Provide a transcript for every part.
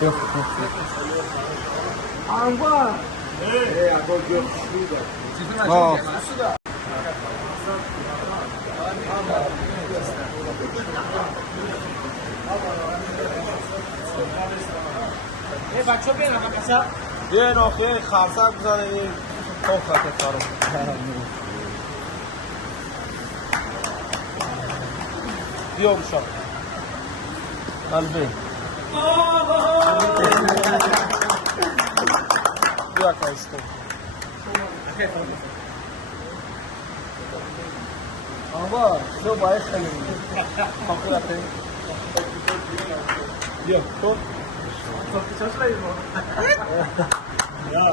Yok. Anvar. بچه بیرم بکشم یه نقطه خرسک بزنه این خوب خطه کارو بیا بشم قلبه بیا کاش کن آبا تو باید خیلی خاکو بیا تو Sospechoso lo mismo. Ya.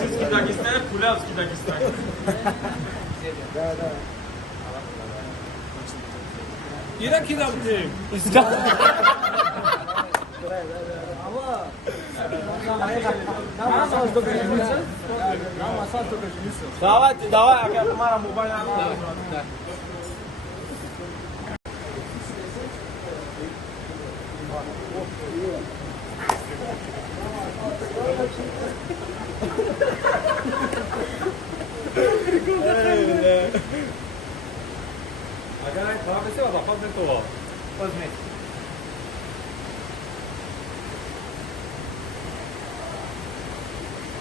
Всички Дагестан, Полявски Дагестан. Ирак идем. Давай, я तुम्हारा mobile Agora vai ser o da fase do.